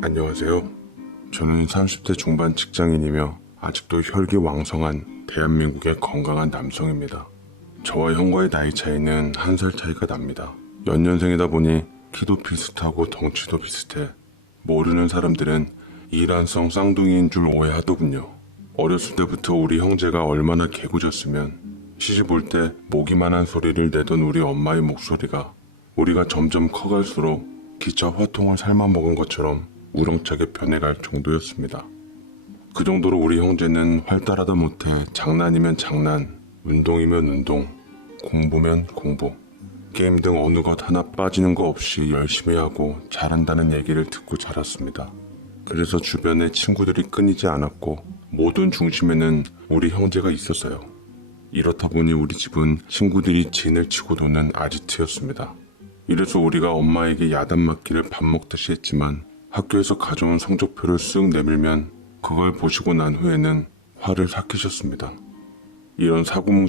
안녕하세요. 저는 30대 중반 직장인이며 아직도 혈기왕성한 대한민국의 건강한 남성입니다. 저와 형과의 나이 차이는 1살 차이가 납니다. 연년생이다 보니 키도 비슷하고 덩치도 비슷해 모르는 사람들은 이란성 쌍둥이인 줄 오해하더군요. 어렸을 때부터 우리 형제가 얼마나 개구졌으면 시집 올 때 모기만한 소리를 내던 우리 엄마의 목소리가 우리가 점점 커갈수록 기차 화통을 삶아먹은 것처럼 우렁차게 변해갈 정도였습니다. 그 정도로 우리 형제는 활달하다 못해 장난이면 장난, 운동이면 운동, 공부면 공부, 게임 등 어느 것 하나 빠지는 거 없이 열심히 하고 잘한다는 얘기를 듣고 자랐습니다. 그래서 주변에 친구들이 끊이지 않았고 모든 중심에는 우리 형제가 있었어요. 이렇다 보니 우리 집은 친구들이 진을 치고 노는 아지트였습니다. 이래서 우리가 엄마에게 야단 맞기를 밥 먹듯이 했지만 학교에서 가져온 성적표를 쓱 내밀면 그걸 보시고 난 후에는 화를 삭히셨습니다. 이런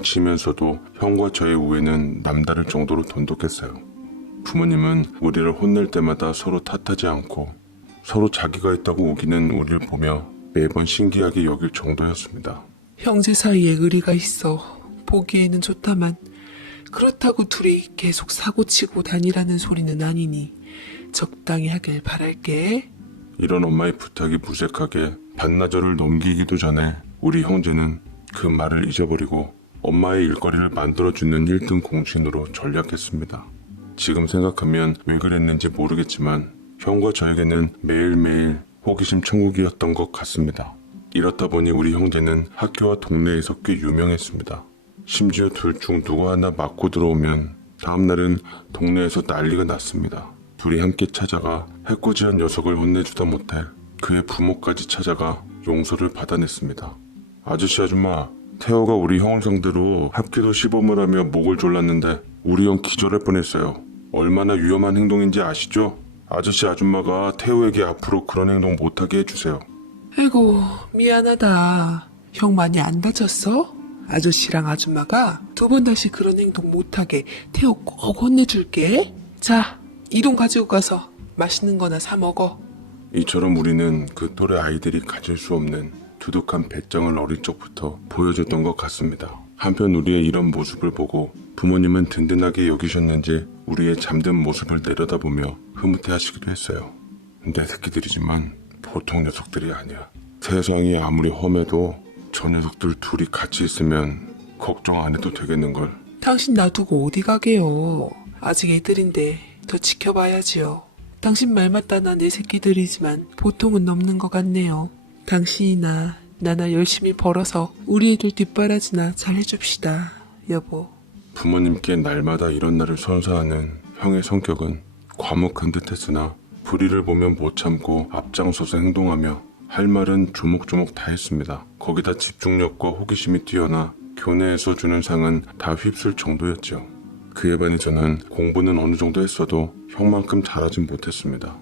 사고뭉치면서도 형과 저의 우애는 남다를 정도로 돈독했어요. 부모님은 우리를 혼낼 때마다 서로 탓하지 않고 서로 자기가 있다고 우기는 우리를 보며 매번 신기하게 여길 정도였습니다. 형제 사이에 의리가 있어. 보기에는 좋다만 그렇다고 둘이 계속 사고치고 다니라는 소리는 아니니 적당히 하길 바랄게. 이런 엄마의 부탁이 무색하게 반나절을 넘기기도 전에 우리 형제는 그 말을 잊어버리고 엄마의 일거리를 만들어주는 1등 공신으로 전락했습니다. 지금 생각하면 왜 그랬는지 모르겠지만 형과 저에게는 매일매일 호기심 천국이었던 것 같습니다. 이렇다 보니 우리 형제는 학교와 동네에서 꽤 유명했습니다. 심지어 둘 중 누구 하나 맞고 들어오면 다음날은 동네에서 난리가 났습니다. 둘이 함께 찾아가 해코지한 녀석을 혼내주다 못해 그의 부모까지 찾아가 용서를 받아냈습니다. 아저씨 아줌마, 태호가 우리 형을 상대로 합기도 시범을 하며 목을 졸랐는데 우리 형 기절할 뻔했어요. 얼마나 위험한 행동인지 아시죠? 아저씨 아줌마가 태호에게 앞으로 그런 행동 못하게 해주세요. 아이고 미안하다. 형 많이 안 다쳤어? 아저씨랑 아줌마가 2번 다시 그런 행동 못하게 태호 꼭 혼내줄게. 자, 이 돈 가지고 가서 맛있는 거나 사 먹어. 이처럼 우리는 그 또래 아이들이 가질 수 없는 두둑한 배짱을 어릴 적부터 보여줬던 것 같습니다. 한편 우리의 이런 모습을 보고 부모님은 든든하게 여기셨는지 우리의 잠든 모습을 내려다보며 흐뭇해하시기도 했어요. 내 새끼들이지만 보통 녀석들이 아니야. 세상이 아무리 험해도 저 녀석들 둘이 같이 있으면 걱정 안 해도 되겠는걸. 당신 놔두고 어디 가게요. 아직 애들인데 더 지켜봐야지요. 당신 말 맞다나 내 새끼들이지만 보통은 넘는 것 같네요. 당신이나 나나 열심히 벌어서 우리 애들 뒷바라지나 잘 해줍시다, 여보. 부모님께 날마다 이런 날을 선사하는 형의 성격은 과묵한 듯했으나 불의를 보면 못 참고 앞장서서 행동하며 할 말은 조목조목 다 했습니다. 거기다 집중력과 호기심이 뛰어나 교내에서 주는 상은 다 휩쓸 정도였죠. 그에 반해 저는 공부는 어느 정도 했어도 형만큼 잘하진 못했습니다.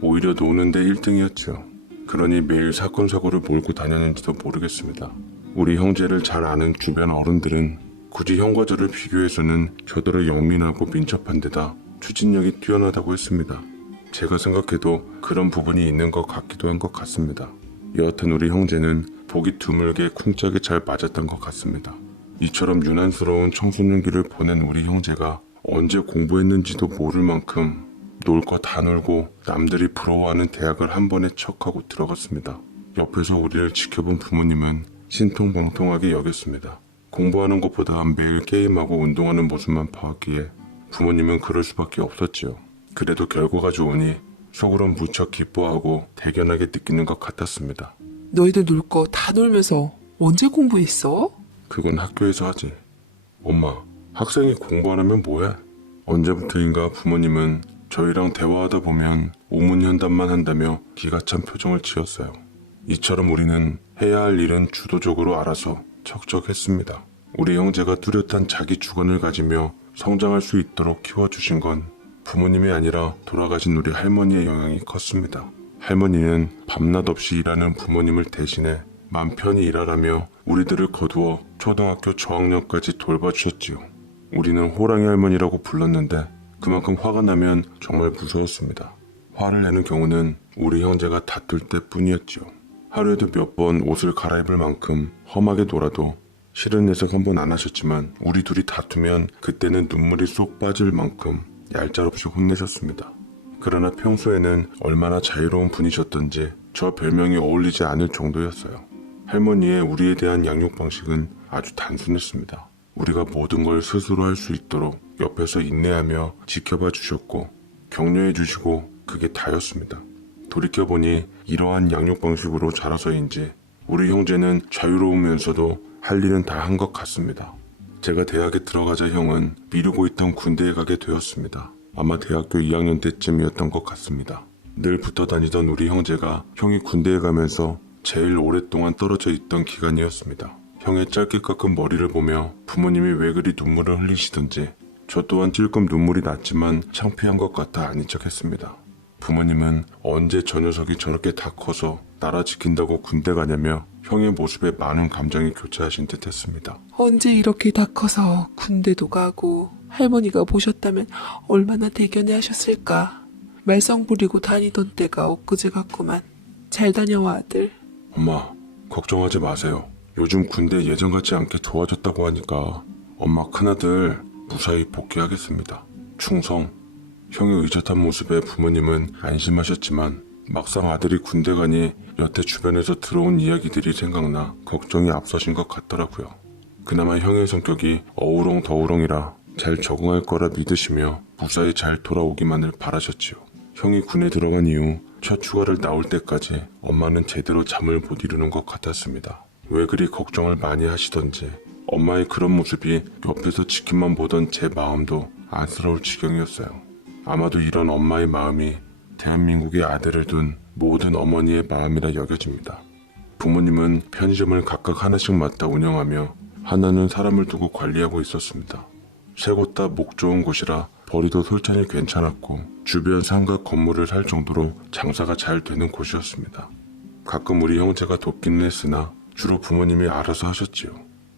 오히려 노는데 1등이었죠. 그러니 매일 사건 사고를 몰고 다녔는지도 모르겠습니다. 우리 형제를 잘 아는 주변 어른들은 굳이 형과 저를 비교해서는 저더러 영민하고 민첩한 데다 추진력이 뛰어나다고 했습니다. 제가 생각해도 그런 부분이 있는 것 같기도 한 것 같습니다. 여하튼 우리 형제는 보기 드물게 쿵짝이 잘 맞았던 것 같습니다. 이처럼 유난스러운 청소년기를 보낸 우리 형제가 언제 공부했는지도 모를 만큼 놀 거 다 놀고 남들이 부러워하는 대학을 한 번에 척하고 들어갔습니다. 옆에서 우리를 지켜본 부모님은 신통방통하게 여겼습니다. 공부하는 것보다 매일 게임하고 운동하는 모습만 봐왔기에 부모님은 그럴 수밖에 없었지요. 그래도 결과가 좋으니 속으론 무척 기뻐하고 대견하게 느끼는 것 같았습니다. 너희들 놀 거 다 놀면서 언제 공부했어? 그건 학교에서 하지. 엄마, 학생이 공부 안 하면 뭐해? 언제부터인가 부모님은 저희랑 대화하다 보면 우문현답만 한다며 기가 찬 표정을 지었어요. 이처럼 우리는 해야 할 일은 주도적으로 알아서 척척했습니다. 우리 형제가 뚜렷한 자기 주관을 가지며 성장할 수 있도록 키워주신 건 부모님이 아니라 돌아가신 우리 할머니의 영향이 컸습니다. 할머니는 밤낮 없이 일하는 부모님을 대신해 맘 편히 일하라며 우리들을 거두어 초등학교 저학년까지 돌봐주셨지요. 우리는 호랑이 할머니라고 불렀는데 그만큼 화가 나면 정말 무서웠습니다. 화를 내는 경우는 우리 형제가 다툴 때뿐이었지요. 하루에도 몇 번 옷을 갈아입을 만큼 험하게 놀아도 싫은 내색 한 번 안 하셨지만 우리 둘이 다투면 그때는 눈물이 쏙 빠질 만큼 얄짤없이 혼내셨습니다. 그러나 평소에는 얼마나 자유로운 분이셨던지 저 별명이 어울리지 않을 정도였어요. 할머니의 우리에 대한 양육 방식은 아주 단순했습니다. 우리가 모든 걸 스스로 할 수 있도록 옆에서 인내하며 지켜봐 주셨고 격려해 주시고 그게 다였습니다. 돌이켜보니 이러한 양육 방식으로 자라서인지 우리 형제는 자유로우면서도 할 일은 다 한 것 같습니다. 제가 대학에 들어가자 형은 미루고 있던 군대에 가게 되었습니다. 아마 대학교 2학년 때쯤이었던 것 같습니다. 늘 붙어 다니던 우리 형제가 형이 군대에 가면서 제일 오랫동안 떨어져 있던 기간이었습니다. 형의 짧게 깎은 머리를 보며 부모님이 왜 그리 눈물을 흘리시던지 저 또한 찔끔 눈물이 났지만 창피한 것 같아 아닌 척했습니다. 부모님은 언제 저 녀석이 저렇게 다 커서 나라 지킨다고 군대 가냐며 형의 모습에 많은 감정이 교차하신 듯 했습니다. 언제 이렇게 다 커서 군대도 가고 할머니가 보셨다면 얼마나 대견해 하셨을까. 말썽 부리고 다니던 때가 엊그제 같구만. 잘 다녀와 아들. 엄마, 걱정하지 마세요. 요즘 군대 예전 같지 않게 좋아졌다고 하니까 엄마 큰아들 무사히 복귀하겠습니다. 충성. 형의 의젓한 모습에 부모님은 안심하셨지만 막상 아들이 군대 가니 여태 주변에서 들어온 이야기들이 생각나 걱정이 앞서신 것 같더라고요. 그나마 형의 성격이 어우렁더우렁이라 잘 적응할 거라 믿으시며 무사히 잘 돌아오기만을 바라셨지요. 형이 군에 들어간 이후 첫 휴가를 나올 때까지 엄마는 제대로 잠을 못 이루는 것 같았습니다. 왜 그리 걱정을 많이 하시던지 엄마의 그런 모습이 옆에서 지켜만 보던 제 마음도 안쓰러울 지경이었어요. 아마도 이런 엄마의 마음이 대한민국의 아들을 둔 모든 어머니의 마음이라 여겨집니다. 부모님은 편의점을 각각 하나씩 맡아 운영하며 하나는 사람을 두고 관리하고 있었습니다. 세 곳 다 목 좋은 곳이라 벌이도 솔찬히 괜찮았고 주변 상가 건물을 살 정도로 장사가 잘 되는 곳이었습니다. 가끔 우리 형제가 돕기는 했으나 주로 부모님이 알아서 하셨지요.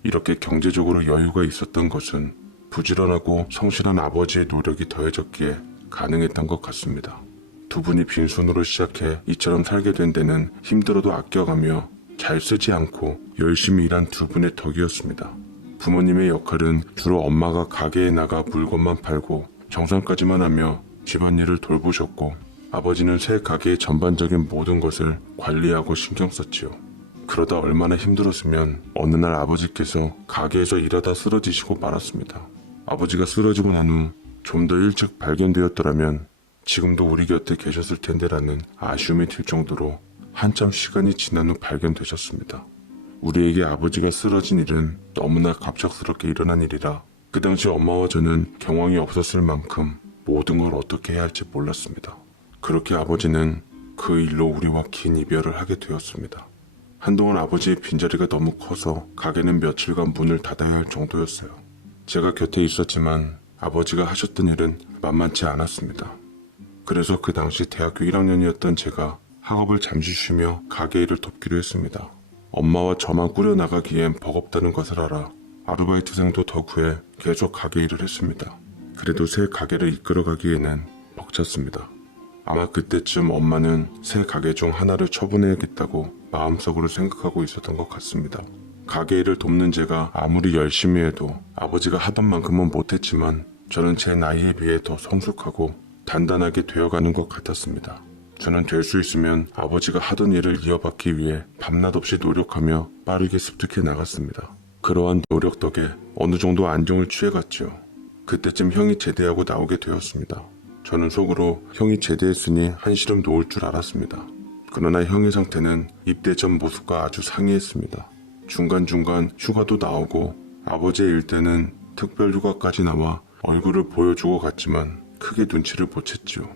이렇게 경제적으로 여유가 있었던 것은 부지런하고 성실한 아버지의 노력이 더해졌기에 가능했던 것 같습니다. 두 분이 빈손으로 시작해 이처럼 살게 된 데는 힘들어도 아껴가며 잘 쓰지 않고 열심히 일한 두 분의 덕이었습니다. 부모님의 역할은 주로 엄마가 가게에 나가 물건만 팔고 정산까지만 하며 집안일을 돌보셨고 아버지는 새 가게의 전반적인 모든 것을 관리하고 신경 썼지요. 그러다 얼마나 힘들었으면 어느 날 아버지께서 가게에서 일하다 쓰러지시고 말았습니다. 아버지가 쓰러지고 난 후 좀 더 일찍 발견되었더라면 지금도 우리 곁에 계셨을 텐데라는 아쉬움이 들 정도로 한참 시간이 지난 후 발견되셨습니다. 우리에게 아버지가 쓰러진 일은 너무나 갑작스럽게 일어난 일이라 그 당시 엄마와 저는 경황이 없었을 만큼 모든 걸 어떻게 해야 할지 몰랐습니다. 그렇게 아버지는 그 일로 우리와 긴 이별을 하게 되었습니다. 한동안 아버지의 빈자리가 너무 커서 가게는 며칠간 문을 닫아야 할 정도였어요. 제가 곁에 있었지만 아버지가 하셨던 일은 만만치 않았습니다. 그래서 그 당시 대학교 1학년이었던 제가 학업을 잠시 쉬며 가게 일을 돕기로 했습니다. 엄마와 저만 꾸려나가기엔 버겁다는 것을 알아 아르바이트생도 더 구해 계속 가게 일을 했습니다. 그래도 새 가게를 이끌어가기에는 벅찼습니다. 아마 그때쯤 엄마는 새 가게 중 하나를 처분해야겠다고 마음속으로 생각하고 있었던 것 같습니다. 가게 일을 돕는 제가 아무리 열심히 해도 아버지가 하던 만큼은 못했지만 저는 제 나이에 비해 더 성숙하고 단단하게 되어가는 것 같았습니다. 저는 될 수 있으면 아버지가 하던 일을 이어받기 위해 밤낮 없이 노력하며 빠르게 습득해 나갔습니다. 그러한 노력 덕에 어느 정도 안정을 취해갔죠. 그때쯤 형이 제대하고 나오게 되었습니다. 저는 속으로 형이 제대했으니 한시름 놓을 줄 알았습니다. 그러나 형의 상태는 입대 전 모습과 아주 상이했습니다. 중간중간 휴가도 나오고 아버지의 일 때는 특별 휴가까지 나와 얼굴을 보여주고 갔지만 크게 눈치를 못 챘지요.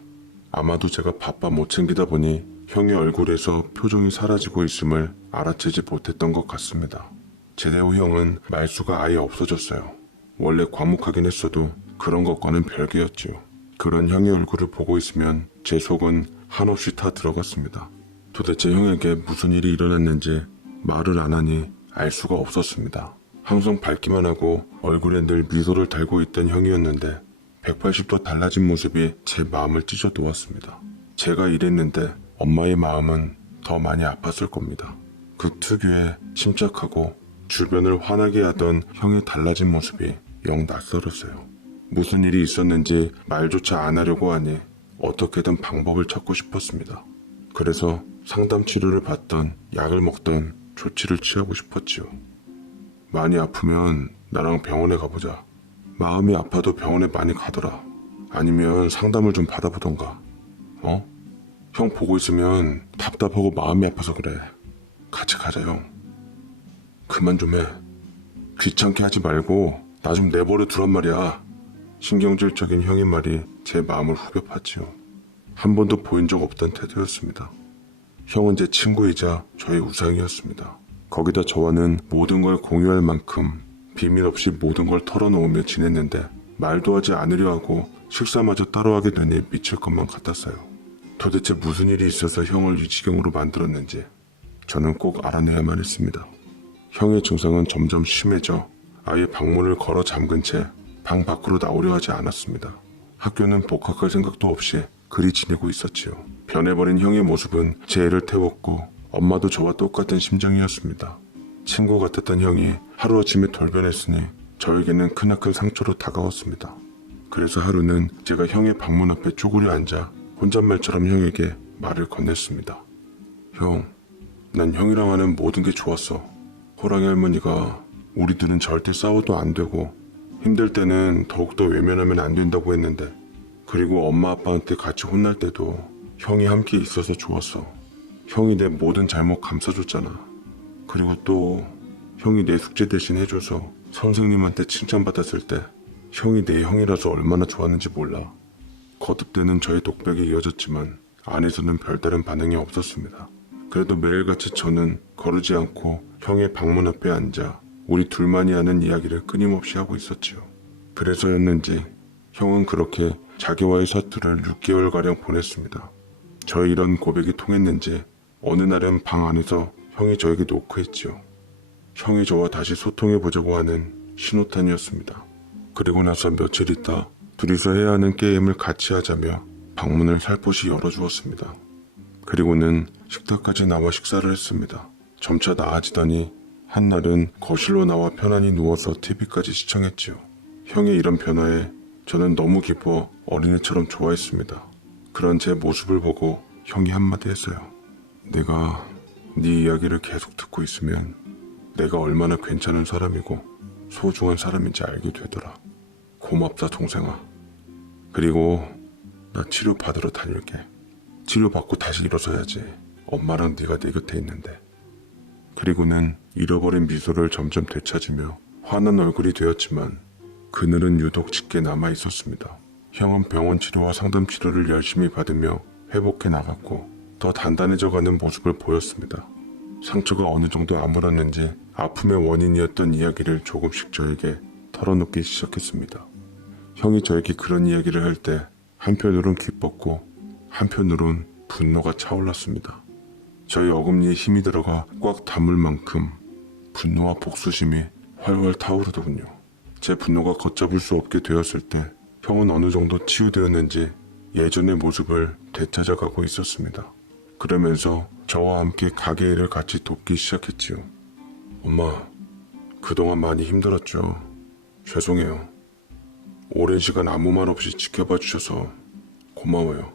아마도 제가 바빠 못 챙기다 보니 형의 얼굴에서 표정이 사라지고 있음을 알아채지 못했던 것 같습니다. 제대 후 형은 말수가 아예 없어졌어요. 원래 과묵하긴 했어도 그런 것과는 별개였지요. 그런 형의 얼굴을 보고 있으면 제 속은 한없이 타 들어갔습니다. 도대체 형에게 무슨 일이 일어났는지 말을 안 하니 알 수가 없었습니다. 항상 밝기만 하고 얼굴에 늘 미소를 달고 있던 형이었는데 180도 달라진 모습이 제 마음을 찢어 놓았습니다. 제가 이랬는데 엄마의 마음은 더 많이 아팠을 겁니다. 그 특유의 침착하고 주변을 화나게 하던 형의 달라진 모습이 영 낯설었어요. 무슨 일이 있었는지 말조차 안 하려고 하니 어떻게든 방법을 찾고 싶었습니다. 그래서 상담 치료를 받던 약을 먹던 조치를 취하고 싶었지요. 많이 아프면 나랑 병원에 가보자. 마음이 아파도 병원에 많이 가더라. 아니면 상담을 좀 받아보던가. 형 보고 있으면 답답하고 마음이 아파서 그래. 같이 가자 형. 그만 좀 해. 귀찮게 하지 말고 나 좀 내버려 두란 말이야. 신경질적인 형의 말이 제 마음을 후벼 팠지요. 한 번도 보인 적 없던 태도였습니다. 형은 제 친구이자 저의 우상이었습니다. 거기다 저와는 모든 걸 공유할 만큼 비밀 없이 모든 걸 털어놓으며 지냈는데 말도 하지 않으려 하고 식사마저 따로 하게 되니 미칠 것만 같았어요. 도대체 무슨 일이 있어서 형을 이 지경으로 만들었는지 저는 꼭 알아내야만 했습니다. 형의 증상은 점점 심해져 아예 방문을 걸어 잠근 채 방 밖으로 나오려 하지 않았습니다. 학교는 복학할 생각도 없이 그리 지내고 있었지요. 변해버린 형의 모습은 제 애를 태웠고 엄마도 저와 똑같은 심정이었습니다. 친구 같았던 형이 하루아침에 돌변했으니 저에게는 크나큰 상처로 다가왔습니다. 그래서 하루는 제가 형의 방문 앞에 쪼그려 앉아 혼잣말처럼 형에게 말을 건넸습니다. 형, 난 형이랑 하는 모든 게 좋았어. 호랑이 할머니가 우리들은 절대 싸워도 안 되고 힘들 때는 더욱더 외면하면 안 된다고 했는데, 그리고 엄마 아빠한테 같이 혼날 때도 형이 함께 있어서 좋았어. 형이 내 모든 잘못 감싸줬잖아. 그리고 또 형이 내 숙제 대신 해줘서 선생님한테 칭찬받았을 때 형이 내 형이라서 얼마나 좋았는지 몰라. 거듭되는 저의 독백이 이어졌지만 안에서는 별다른 반응이 없었습니다. 그래도 매일같이 저는 거르지 않고 형의 방문 앞에 앉아 우리 둘만이 하는 이야기를 끊임없이 하고 있었지요. 그래서였는지 형은 그렇게 자기와의 사투를 6개월가량 보냈습니다. 저의 이런 고백이 통했는지 어느 날은 방 안에서 형이 저에게 노크했지요. 형이 저와 다시 소통해보자고 하는 신호탄이었습니다. 그리고 나서 며칠 있다 둘이서 해야 하는 게임을 같이 하자며 방문을 살포시 열어주었습니다. 그리고는 식탁까지 나와 식사를 했습니다. 점차 나아지더니 한날은 거실로 나와 편안히 누워서 TV까지 시청했지요. 형의 이런 변화에 저는 너무 기뻐 어린애처럼 좋아했습니다. 그런 제 모습을 보고 형이 한마디 했어요. 내가 네 이야기를 계속 듣고 있으면 내가 얼마나 괜찮은 사람이고 소중한 사람인지 알게 되더라. 고맙다 동생아. 그리고 나 치료 받으러 다닐게. 치료받고 다시 일어서야지. 엄마랑 네가 내 곁에 있는데. 그리고는 잃어버린 미소를 점점 되찾으며 환한 얼굴이 되었지만 그늘은 유독 짙게 남아 있었습니다. 형은 병원 치료와 상담 치료를 열심히 받으며 회복해 나갔고 더 단단해져가는 모습을 보였습니다. 상처가 어느 정도 아물었는지 아픔의 원인이었던 이야기를 조금씩 저에게 털어놓기 시작했습니다. 형이 저에게 그런 이야기를 할 때 한편으론 기뻤고 한편으론 분노가 차올랐습니다. 저희 어금니에 힘이 들어가 꽉 담을 만큼 분노와 복수심이 활활 타오르더군요. 제 분노가 걷잡을 수 없게 되었을 때 형은 어느 정도 치유되었는지 예전의 모습을 되찾아가고 있었습니다. 그러면서 저와 함께 가게 일을 같이 돕기 시작했지요. 엄마, 그동안 많이 힘들었죠. 죄송해요. 오랜 시간 아무 말 없이 지켜봐 주셔서 고마워요.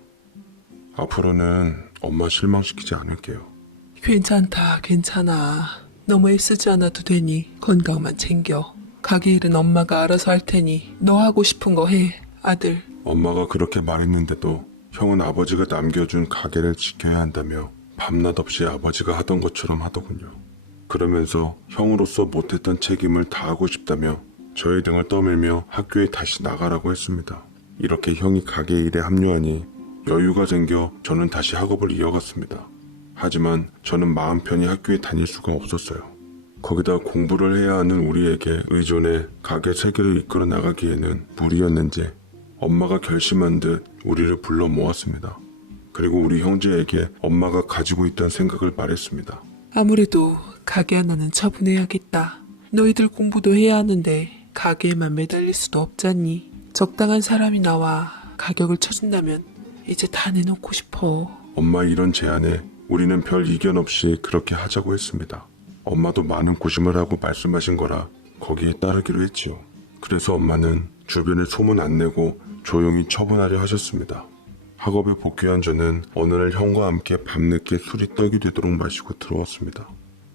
앞으로는 엄마 실망시키지 않을게요. 괜찮다, 괜찮아. 너무 애쓰지 않아도 되니 건강만 챙겨. 가게 일은 엄마가 알아서 할 테니 너 하고 싶은 거 해, 아들. 엄마가 그렇게 말했는데도 형은 아버지가 남겨준 가게를 지켜야 한다며 밤낮 없이 아버지가 하던 것처럼 하더군요. 그러면서 형으로서 못했던 책임을 다하고 싶다며 저의 등을 떠밀며 학교에 다시 나가라고 했습니다. 이렇게 형이 가게 일에 합류하니 여유가 생겨 저는 다시 학업을 이어갔습니다. 하지만 저는 마음 편히 학교에 다닐 수가 없었어요. 거기다 공부를 해야 하는 우리에게 의존해 가게 세계를 이끌어 나가기에는 무리였는지 엄마가 결심한 듯 우리를 불러 모았습니다. 그리고 우리 형제에게 엄마가 가지고 있던 생각을 말했습니다. 아무래도 가게 하나는 처분해야겠다. 너희들 공부도 해야 하는데 가게에만 매달릴 수도 없잖니. 적당한 사람이 나와 가격을 쳐준다면 이제 다 내놓고 싶어. 엄마 이런 제안에 우리는 별 이견 없이 그렇게 하자고 했습니다. 엄마도 많은 고심을 하고 말씀하신 거라 거기에 따르기로 했지요. 그래서 엄마는 주변에 소문 안 내고 조용히 처분하려 하셨습니다. 학업에 복귀한 저는 어느 날 형과 함께 밤늦게 술이 떡이 되도록 마시고 들어왔습니다.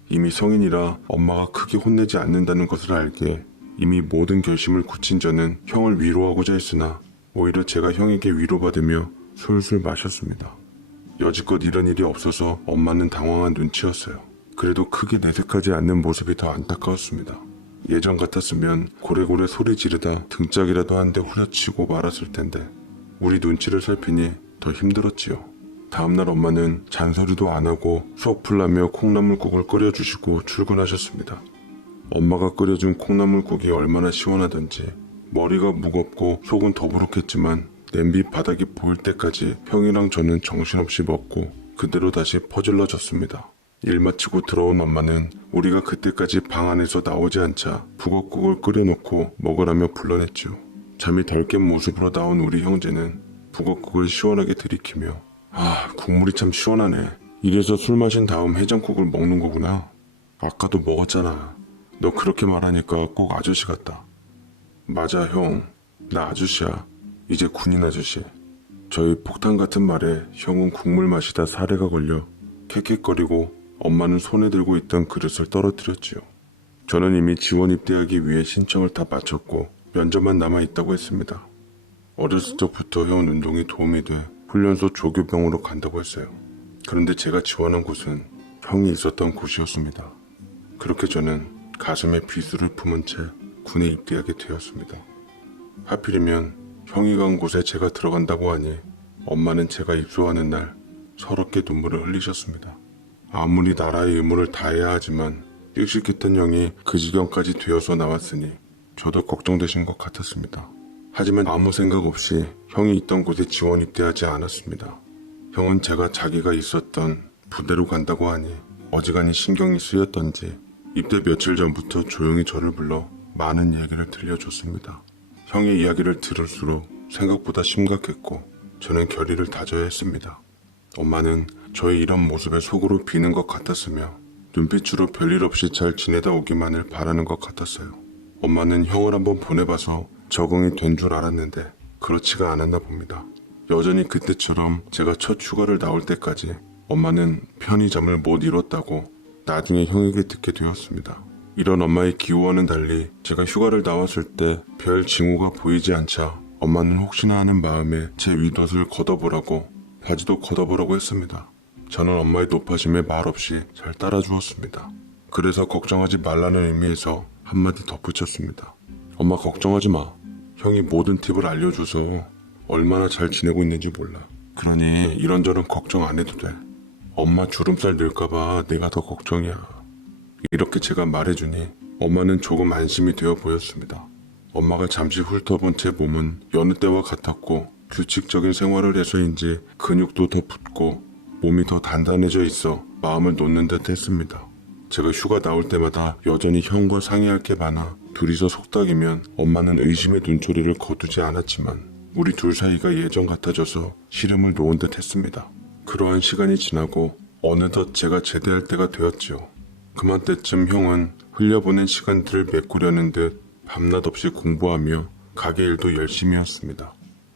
이미 성인이라 엄마가 크게 혼내지 않는다는 것을 알기에 이미 모든 결심을 굳힌 저는 형을 위로하고자 했으나 오히려 제가 형에게 위로받으며 술술 마셨습니다. 여지껏 이런 일이 없어서 엄마는 당황한 눈치였어요. 그래도 크게 내색하지 않는 모습이 더 안타까웠습니다. 예전 같았으면 고래고래 소리 지르다 등짝이라도 한 대 후려치고 말았을 텐데 우리 눈치를 살피니 더 힘들었지요. 다음날 엄마는 잔소리도 안 하고 속 풀라며 콩나물국을 끓여주시고 출근하셨습니다. 엄마가 끓여준 콩나물국이 얼마나 시원하던지 머리가 무겁고 속은 더부룩했지만 냄비 바닥이 보일 때까지 형이랑 저는 정신없이 먹고 그대로 다시 퍼질러졌습니다. 일 마치고 들어온 엄마는 우리가 그때까지 방 안에서 나오지 않자 북엇국을 끓여놓고 먹으라며 불러냈죠. 잠이 덜 깬 모습으로 나온 우리 형제는 북엇국을 시원하게 들이키며 국물이 참 시원하네. 이래서 술 마신 다음 해장국을 먹는 거구나. 아까도 먹었잖아. 너 그렇게 말하니까 꼭 아저씨 같다. 맞아 형. 나 아저씨야. 이제 군인 아저씨. 저희 폭탄 같은 말에 형은 국물 마시다 사례가 걸려 캑캑거리고 엄마는 손에 들고 있던 그릇을 떨어뜨렸지요. 저는 이미 지원 입대하기 위해 신청을 다 마쳤고 면접만 남아있다고 했습니다. 어렸을 적부터 형 운동이 도움이 돼 훈련소 조교병으로 간다고 했어요. 그런데 제가 지원한 곳은 형이 있었던 곳이었습니다. 그렇게 저는 가슴에 비수를 품은 채 군에 입대하게 되었습니다. 하필이면 형이 간 곳에 제가 들어간다고 하니 엄마는 제가 입소하는 날 서럽게 눈물을 흘리셨습니다. 아무리 나라의 의무를 다해야 하지만 씩씩했던 형이 그 지경까지 되어서 나왔으니 저도 걱정되신 것 같았습니다. 하지만 아무 생각 없이 형이 있던 곳에 지원 입대하지 않았습니다. 형은 제가 자기가 있었던 부대로 간다고 하니 어지간히 신경이 쓰였던지 입대 며칠 전부터 조용히 저를 불러 많은 얘기를 들려줬습니다. 형의 이야기를 들을수록 생각보다 심각했고 저는 결의를 다져야 했습니다. 엄마는 저의 이런 모습에 속으로 비는 것 같았으며 눈빛으로 별일 없이 잘 지내다 오기만을 바라는 것 같았어요. 엄마는 형을 한번 보내봐서 적응이 된 줄 알았는데 그렇지가 않았나 봅니다. 여전히 그때처럼 제가 첫 휴가를 나올 때까지 엄마는 편히 잠을 못 이뤘다고 나중에 형에게 듣게 되었습니다. 이런 엄마의 기호와는 달리 제가 휴가를 나왔을 때 별 징후가 보이지 않자 엄마는 혹시나 하는 마음에 제 윗옷을 걷어보라고 바지도 걷어보라고 했습니다. 저는 엄마의 높아짐에 말없이 잘 따라주었습니다. 그래서 걱정하지 말라는 의미에서 한마디 덧붙였습니다. 엄마 걱정하지 마. 형이 모든 팁을 알려줘서 얼마나 잘 지내고 있는지 몰라. 그러니 이런저런 걱정 안 해도 돼. 엄마 주름살 늘까봐 내가 더 걱정이야. 이렇게 제가 말해주니 엄마는 조금 안심이 되어 보였습니다. 엄마가 잠시 훑어본 제 몸은 여느 때와 같았고 규칙적인 생활을 해서인지 근육도 더 붙고 몸이 더 단단해져 있어 마음을 놓는 듯 했습니다. 제가 휴가 나올 때마다 여전히 형과 상의할 게 많아 둘이서 속닥이면 엄마는 의심의 눈초리를 거두지 않았지만 우리 둘 사이가 예전 같아져서 시름을 놓은 듯 했습니다. 그러한 시간이 지나고 어느덧 제가 제대할 때가 되었지요. 그맘때쯤 형은 흘려보낸 시간들을 메꾸려는 듯 밤낮 없이 공부하며 가게 일도 열심히 했습니다.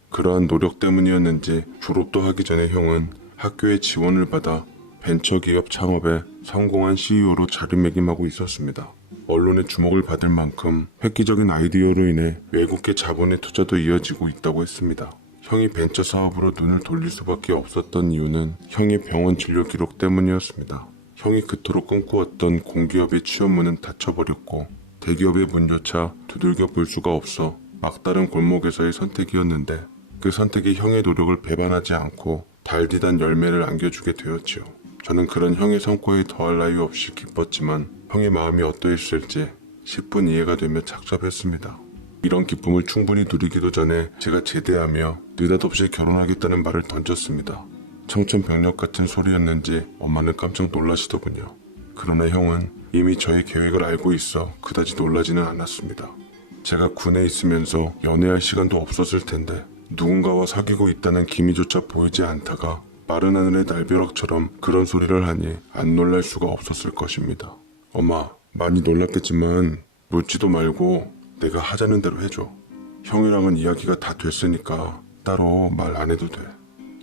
그러한 노력 때문이었는지 졸업도 하기 전에 형은 학교에 지원을 받아 벤처기업 창업에 성공한 CEO로 자리매김하고 있었습니다. 언론의 주목을 받을 만큼 획기적인 아이디어로 인해 외국계 자본의 투자도 이어지고 있다고 했습니다. 형이 벤처 사업으로 눈을 돌릴 수밖에 없었던 이유는 형의 병원 진료 기록 때문이었습니다. 형이 그토록 꿈꾸었던 공기업의 취업문은 닫혀버렸고 대기업의 문조차 두들겨 볼 수가 없어 막다른 골목에서의 선택이었는데 그 선택이 형의 노력을 배반하지 않고 달디단 열매를 안겨주게 되었지요. 저는 그런 형의 성과에 더할 나위 없이 기뻤지만 형의 마음이 어떠했을지 10분 이해가 되며 착잡했습니다. 이런 기쁨을 충분히 누리기도 전에 제가 제대하며 느닷없이 결혼하겠다는 말을 던졌습니다. 청천벽력 같은 소리였는지 엄마는 깜짝 놀라시더군요. 그러나 형은 이미 저의 계획을 알고 있어 그다지 놀라지는 않았습니다. 제가 군에 있으면서 연애할 시간도 없었을 텐데 누군가와 사귀고 있다는 기미조차 보이지 않다가 마른 하늘의 날벼락처럼 그런 소리를 하니 안 놀랄 수가 없었을 것입니다. 엄마, 많이 놀랐겠지만 묻지도 말고 내가 하자는 대로 해줘. 형이랑은 이야기가 다 됐으니까 따로 말 안 해도 돼.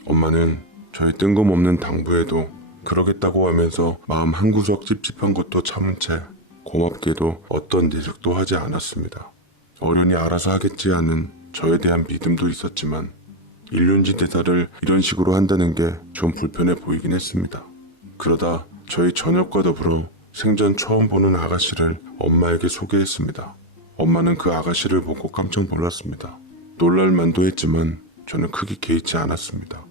엄마는 저의 뜬금없는 당부에도 그러겠다고 하면서 마음 한구석 찝찝한 것도 참은 채 고맙게도 어떤 내색도 하지 않았습니다. 어련히 알아서 하겠지 하는 저에 대한 믿음도 있었지만 일륜지 대사를 이런 식으로 한다는 게 좀 불편해 보이긴 했습니다. 그러다 저희 저녁과 더불어 생전 처음 보는 아가씨를 엄마에게 소개했습니다. 엄마는 그 아가씨를 보고 깜짝 놀랐습니다. 놀랄만도 했지만 저는 크게 개의치 않았습니다.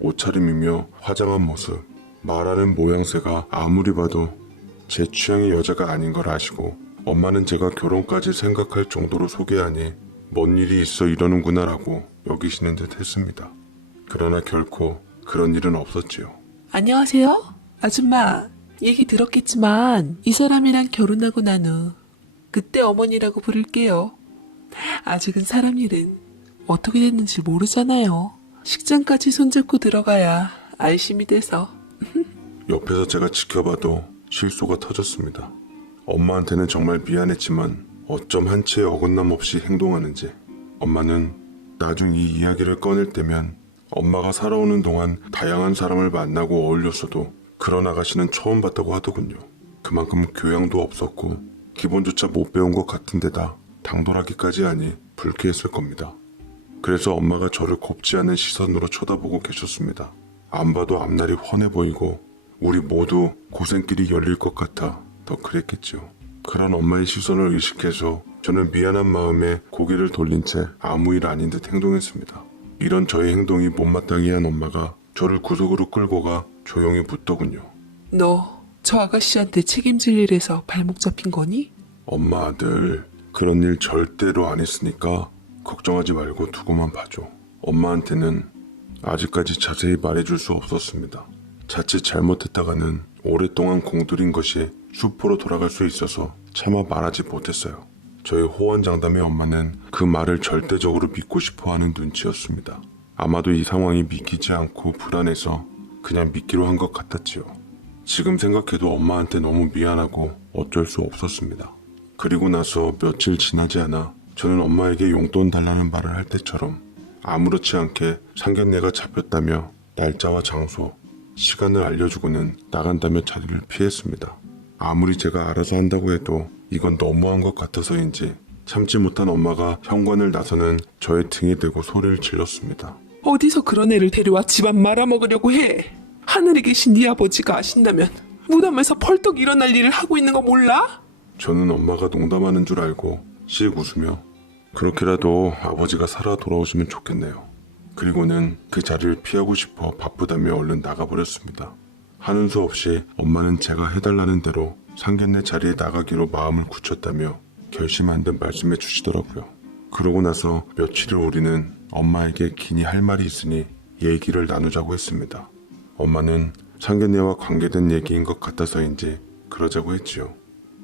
옷차림이며 화장한 모습, 말하는 모양새가 아무리 봐도 제 취향의 여자가 아닌 걸 아시고 엄마는 제가 결혼까지 생각할 정도로 소개하니 뭔 일이 있어 이러는구나 라고 여기시는 듯 했습니다. 그러나 결코 그런 일은 없었지요. 안녕하세요. 아줌마, 얘기 들었겠지만 이 사람이랑 결혼하고 난 후 그때 어머니라고 부를게요. 아직은 사람 일은 어떻게 됐는지 모르잖아요. 식장까지 손잡고 들어가야 안심이 돼서. 옆에서 제가 지켜봐도 실소가 터졌습니다. 엄마한테는 정말 미안했지만 어쩜 한치의 어긋남 없이 행동하는지. 엄마는 나중 이 이야기를 꺼낼 때면 엄마가 살아오는 동안 다양한 사람을 만나고 어울렸어도 그런 아가씨는 처음 봤다고 하더군요. 그만큼 교양도 없었고 기본조차 못 배운 것 같은데다 당돌하기까지 하니 불쾌했을 겁니다. 그래서 엄마가 저를 곱지 않은 시선으로 쳐다보고 계셨습니다. 안 봐도 앞날이 훤해 보이고 우리 모두 고생길이 열릴 것 같아 더 그랬겠죠. 그런 엄마의 시선을 의식해서 저는 미안한 마음에 고개를 돌린 채 아무 일 아닌 듯 행동했습니다. 이런 저의 행동이 못마땅히 한 엄마가 저를 구석으로 끌고 가 조용히 묻더군요. 너 저 아가씨한테 책임질 일에서 발목 잡힌 거니? 엄마 아들, 그런 일 절대로 안 했으니까 걱정하지 말고 두고만 봐줘. 엄마한테는 아직까지 자세히 말해줄 수 없었습니다. 자칫 잘못했다가는 오랫동안 공들인 것이 수포로 돌아갈 수 있어서 차마 말하지 못했어요. 저희 호언장담의 엄마는 그 말을 절대적으로 믿고 싶어하는 눈치였습니다. 아마도 이 상황이 믿기지 않고 불안해서 그냥 믿기로 한 것 같았지요. 지금 생각해도 엄마한테 너무 미안하고 어쩔 수 없었습니다. 그리고 나서 며칠 지나지 않아 저는 엄마에게 용돈 달라는 말을 할 때처럼 아무렇지 않게 상견례가 잡혔다며 날짜와 장소, 시간을 알려주고는 나간다며 자리를 피했습니다. 아무리 제가 알아서 한다고 해도 이건 너무한 것 같아서인지 참지 못한 엄마가 현관을 나서는 저의 등에 대고 소리를 질렀습니다. 어디서 그런 애를 데려와 집안 말아먹으려고 해? 하늘에 계신 네 아버지가 아신다면 무덤에서 펄떡 일어날 일을 하고 있는 거 몰라? 저는 엄마가 농담하는 줄 알고 씩 웃으며 그렇게라도 아버지가 살아 돌아오시면 좋겠네요. 그리고는 그 자리를 피하고 싶어 바쁘다며 얼른 나가버렸습니다. 하는 수 없이 엄마는 제가 해달라는 대로 상견례 자리에 나가기로 마음을 굳혔다며 결심한 듯 말씀해 주시더라고요. 그러고 나서 며칠을 우리는 엄마에게 긴히 할 말이 있으니 얘기를 나누자고 했습니다. 엄마는 상견례와 관계된 얘기인 것 같아서인지 그러자고 했지요.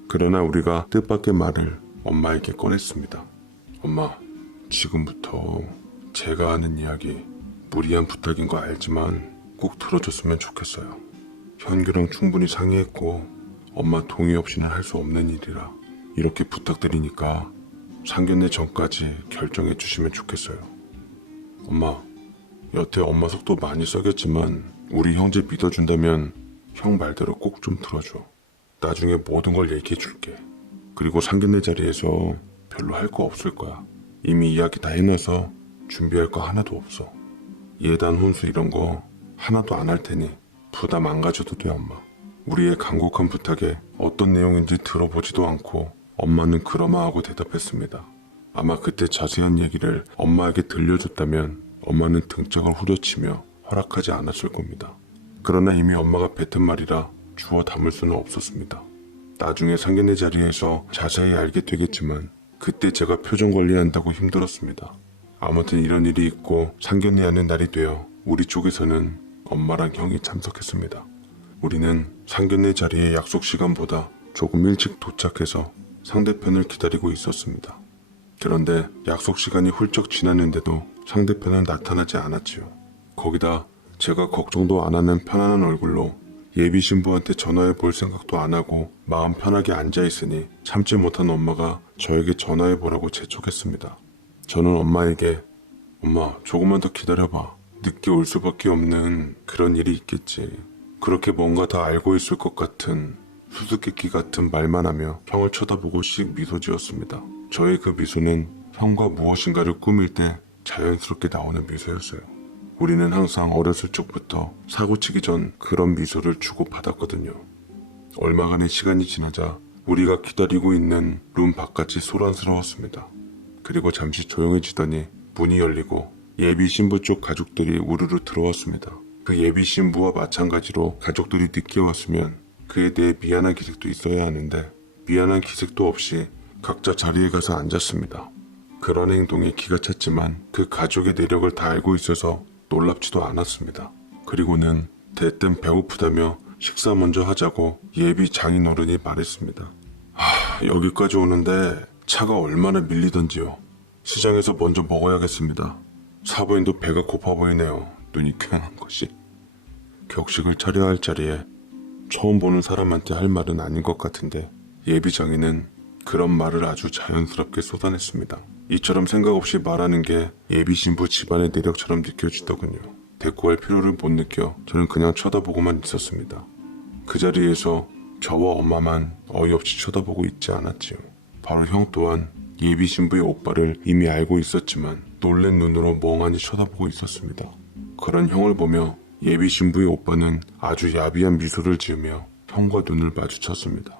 그러나 우리가 뜻밖의 말을 엄마에게 꺼냈습니다. 엄마, 지금부터 제가 하는 이야기 무리한 부탁인 거 알지만 꼭 들어줬으면 좋겠어요. 현규랑 충분히 상의했고 엄마 동의 없이는 할 수 없는 일이라 이렇게 부탁드리니까 상견례 전까지 결정해 주시면 좋겠어요. 엄마, 여태 엄마 속도 많이 썩였지만 우리 형제 믿어준다면 형 말대로 꼭 좀 들어줘. 나중에 모든 걸 얘기해 줄게. 그리고 상견례 자리에서 별로 할 거 없을 거야. 이미 이야기 다 해놔서 준비할 거 하나도 없어. 예단 혼수 이런 거 하나도 안 할 테니 부담 안 가져도 돼, 엄마. 우리의 간곡한 부탁에 어떤 내용인지 들어보지도 않고 엄마는 그러마하고 대답했습니다. 아마 그때 자세한 얘기를 엄마에게 들려줬다면 엄마는 등짝을 후려치며 허락하지 않았을 겁니다. 그러나 이미 엄마가 뱉은 말이라 주워 담을 수는 없었습니다. 나중에 상견례 자리에서 자세히 알게 되겠지만 그때 제가 표정 관리한다고 힘들었습니다. 아무튼 이런 일이 있고 상견례하는 날이 되어 우리 쪽에서는 엄마랑 형이 참석했습니다. 우리는 상견례 자리의 약속 시간보다 조금 일찍 도착해서 상대편을 기다리고 있었습니다. 그런데 약속 시간이 훌쩍 지났는데도 상대편은 나타나지 않았지요. 거기다 제가 걱정도 안 하는 편안한 얼굴로 예비 신부한테 전화해 볼 생각도 안 하고 마음 편하게 앉아 있으니 참지 못한 엄마가 저에게 전화해 보라고 재촉했습니다. 저는 엄마에게 엄마 조금만 더 기다려봐. 늦게 올 수밖에 없는 그런 일이 있겠지. 그렇게 뭔가 다 알고 있을 것 같은 수수께끼 같은 말만 하며 형을 쳐다보고 씩 미소 지었습니다. 저의 그 미소는 형과 무엇인가를 꾸밀 때 자연스럽게 나오는 미소였어요. 우리는 항상 어렸을 적부터 사고치기 전 그런 미소를 주고받았거든요. 얼마간의 시간이 지나자 우리가 기다리고 있는 룸 바깥이 소란스러웠습니다. 그리고 잠시 조용해지더니 문이 열리고 예비 신부 쪽 가족들이 우르르 들어왔습니다. 그 예비 신부와 마찬가지로 가족들이 늦게 왔으면 그에 대해 미안한 기색도 있어야 하는데 미안한 기색도 없이 각자 자리에 가서 앉았습니다. 그런 행동에 기가 찼지만 그 가족의 내력을 다 알고 있어서 놀랍지도 않았습니다. 그리고는 대뜸 배고프다며 식사 먼저 하자고 예비 장인어른이 말했습니다. 여기까지 오는데 차가 얼마나 밀리던지요. 시장에서 먼저 먹어야겠습니다. 사부인도 배가 고파 보이네요. 눈이 쾌한 것이. 격식을 차려야 할 자리에 처음 보는 사람한테 할 말은 아닌 것 같은데 예비 장인은 그런 말을 아주 자연스럽게 쏟아냈습니다. 이처럼 생각 없이 말하는 게 예비 신부 집안의 내력처럼 느껴지더군요. 대꾸할 필요를 못 느껴 저는 그냥 쳐다보고만 있었습니다. 그 자리에서 저와 엄마만 어이없이 쳐다보고 있지 않았지요. 바로 형 또한 예비 신부의 오빠를 이미 알고 있었지만 놀란 눈으로 멍하니 쳐다보고 있었습니다. 그런 형을 보며 예비 신부의 오빠는 아주 야비한 미소를 지으며 형과 눈을 마주쳤습니다.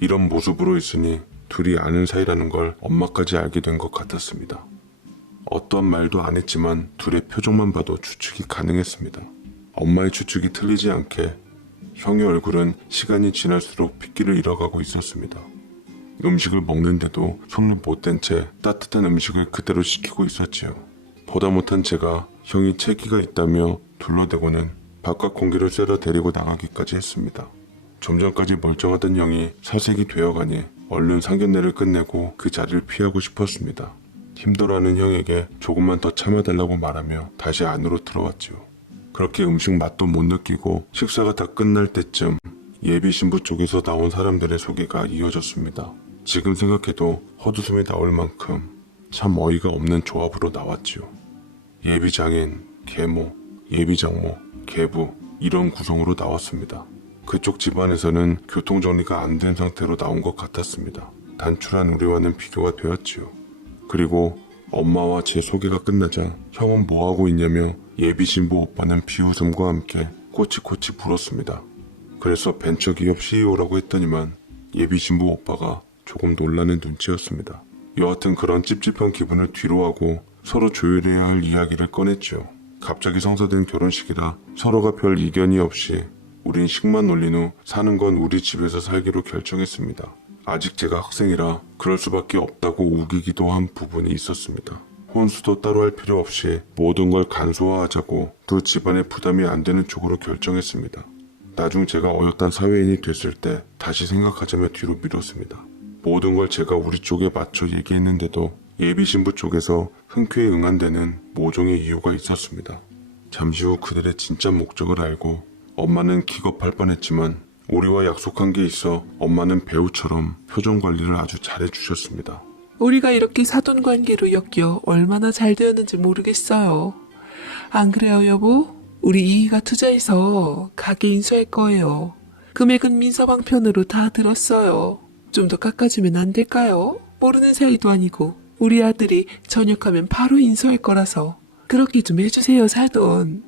이런 모습으로 있으니 둘이 아는 사이라는 걸 엄마까지 알게 된 것 같았습니다. 어떠한 말도 안 했지만 둘의 표정만 봐도 추측이 가능했습니다. 엄마의 추측이 틀리지 않게 형의 얼굴은 시간이 지날수록 핏기를 잃어가고 있었습니다. 음식을 먹는데도 손을 못 댄 채 따뜻한 음식을 그대로 시키고 있었지요. 보다 못한 제가 형이 체기가 있다며 둘러대고는 바깥 공기를 쐬러 데리고 나가기까지 했습니다. 좀 전까지 멀쩡하던 형이 사색이 되어가니 얼른 상견례를 끝내고 그 자리를 피하고 싶었습니다. 힘들어하는 형에게 조금만 더 참아달라고 말하며 다시 안으로 들어왔지요. 그렇게 음식 맛도 못 느끼고 식사가 다 끝날 때쯤 예비 신부 쪽에서 나온 사람들의 소개가 이어졌습니다. 지금 생각해도 헛웃음이 나올 만큼 참 어이가 없는 조합으로 나왔지요. 예비 장인, 계모, 예비 장모, 계부 이런 구성으로 나왔습니다. 그쪽 집안에서는 교통정리가 안 된 상태로 나온 것 같았습니다. 단출한 우리와는 비교가 되었지요. 그리고 엄마와 제 소개가 끝나자 형은 뭐하고 있냐며 예비 신부 오빠는 비웃음과 함께 꼬치꼬치 불었습니다. 그래서 벤처기업 CEO라고 했더니만 예비 신부 오빠가 조금 놀라는 눈치였습니다. 여하튼 그런 찝찝한 기분을 뒤로하고 서로 조율해야 할 이야기를 꺼냈죠. 갑자기 성사된 결혼식이라 서로가 별 이견이 없이 우린 식만 올린 후 사는 건 우리 집에서 살기로 결정했습니다. 아직 제가 학생이라 그럴 수밖에 없다고 우기기도 한 부분이 있었습니다. 혼수도 따로 할 필요 없이 모든 걸 간소화하자고 두 집안에 부담이 안 되는 쪽으로 결정했습니다. 나중 제가 어엿한 사회인이 됐을 때 다시 생각하자며 뒤로 미뤘습니다. 모든 걸 제가 우리 쪽에 맞춰 얘기했는데도 예비 신부 쪽에서 흔쾌히 응한 데는 모종의 이유가 있었습니다. 잠시 후 그들의 진짜 목적을 알고 엄마는 기겁할 뻔했지만 우리와 약속한 게 있어 엄마는 배우처럼 표정 관리를 아주 잘해주셨습니다. 우리가 이렇게 사돈 관계로 엮여 얼마나 잘 되었는지 모르겠어요. 안 그래요, 여보? 우리 이희가 투자해서 가게 인수할 거예요. 금액은 민서방 편으로 다 들었어요. 좀 더 깎아주면 안 될까요? 모르는 사이도 아니고 우리 아들이 전역하면 바로 인수할 거라서 그렇게 좀 해주세요, 사돈.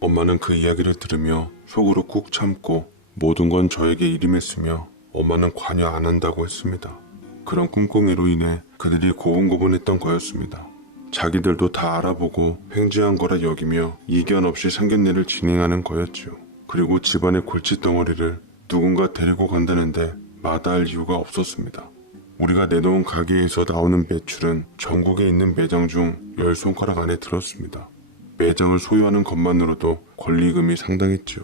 엄마는 그 이야기를 들으며 속으로 꾹 참고 모든 건 저에게 일임했으며 엄마는 관여 안 한다고 했습니다. 그런 꿍꿍이로 인해 그들이 고분고분했던 거였습니다. 자기들도 다 알아보고 횡재한 거라 여기며 이견 없이 상견례를 진행하는 거였죠. 그리고 집안의 골칫덩어리를 누군가 데리고 간다는데 마다할 이유가 없었습니다. 우리가 내놓은 가게에서 나오는 매출은 전국에 있는 매장 중 10손가락 안에 들었습니다. 매장을 소유하는 것만으로도 권리금이 상당했죠.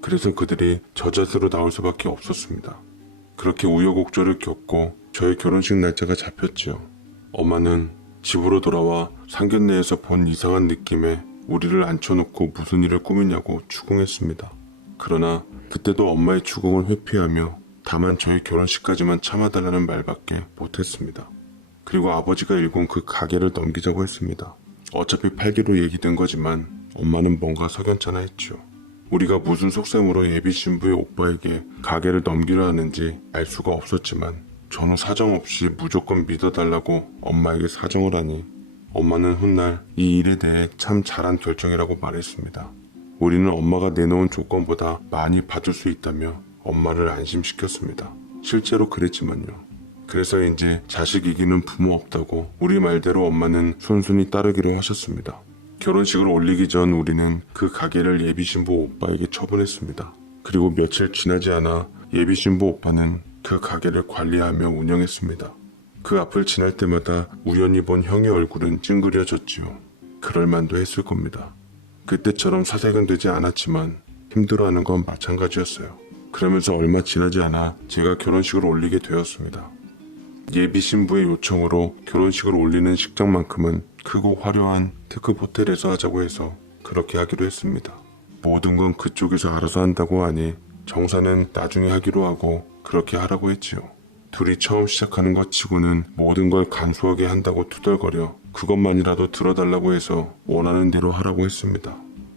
그래서 그들이 저자세로 나올 수밖에 없었습니다. 그렇게 우여곡절을 겪고 저의 결혼식 날짜가 잡혔죠. 엄마는 집으로 돌아와 상견례에서 본 이상한 느낌에 우리를 앉혀놓고 무슨 일을 꾸미냐고 추궁했습니다. 그러나 그때도 엄마의 추궁을 회피하며 다만 저희 결혼식까지만 참아달라는 말밖에 못했습니다. 그리고 아버지가 일군 그 가게를 넘기자고 했습니다. 어차피 팔기로 얘기된 거지만 엄마는 뭔가 석연찮아 했죠. 우리가 무슨 속셈으로 예비 신부의 오빠에게 가게를 넘기려 하는지 알 수가 없었지만 저는 사정없이 무조건 믿어달라고 엄마에게 사정을 하니 엄마는 훗날 이 일에 대해 참 잘한 결정이라고 말했습니다. 우리는 엄마가 내놓은 조건보다 많이 받을 수 있다며 엄마를 안심시켰습니다. 실제로 그랬지만요. 그래서 이제 자식 이기는 부모 없다고 우리 말대로 엄마는 손순히 따르기로 하셨습니다. 결혼식을 올리기 전 우리는 그 가게를 예비신부 오빠에게 처분했습니다. 그리고 며칠 지나지 않아 예비신부 오빠는 그 가게를 관리하며 운영했습니다. 그 앞을 지날 때마다 우연히 본 형의 얼굴은 찡그려졌지요. 그럴만도 했을 겁니다. 그때처럼 사색은 되지 않았지만 힘들어하는 건 마찬가지였어요. 그러면서 얼마 지나지 않아 제가 결혼식을 올리게 되었습니다. 예비 신부의 요청으로 결혼식을 올리는 식장만큼은 크고 화려한 특급 호텔에서 하자고 해서 그렇게 하기로 했습니다. 모든 건 그쪽에서 알아서 한다고 하니 정사는 나중에 하기로 하고 그렇게 하라고 했지요. 둘이 처음 시작하는 것 치고는 모든 걸 간소하게 한다고 투덜거려 그것만이라도 들어달라고 해서 원하는 대로 하라고 했습니다.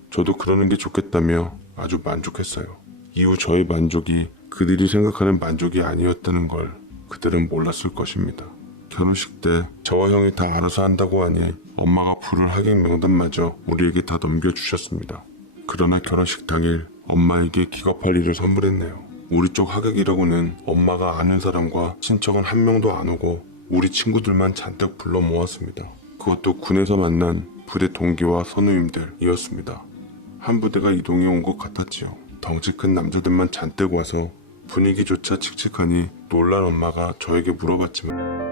저도 그러는 게 좋겠다며 아주 만족했어요. 이후 저의 만족이 그들이 생각하는 만족이 아니었다는 걸 그들은 몰랐을 것입니다. 결혼식 때 저와 형이 다 알아서 한다고 하니 엄마가 부를 하객 명단마저 우리에게 다 넘겨주셨습니다. 그러나 결혼식 당일 엄마에게 기겁할 일을 선물했네요. 우리 쪽 하객이라고는 엄마가 아는 사람과 친척은 한 명도 안 오고 우리 친구들만 잔뜩 불러 모았습니다. 그것도 군에서 만난 부대 동기와 선우님들이었습니다. 한 부대가 이동해 온 것 같았지요. 덩치 큰 남자들만 잔뜩 와서 분위기조차 칙칙하니 놀란 엄마가 저에게 물어봤지만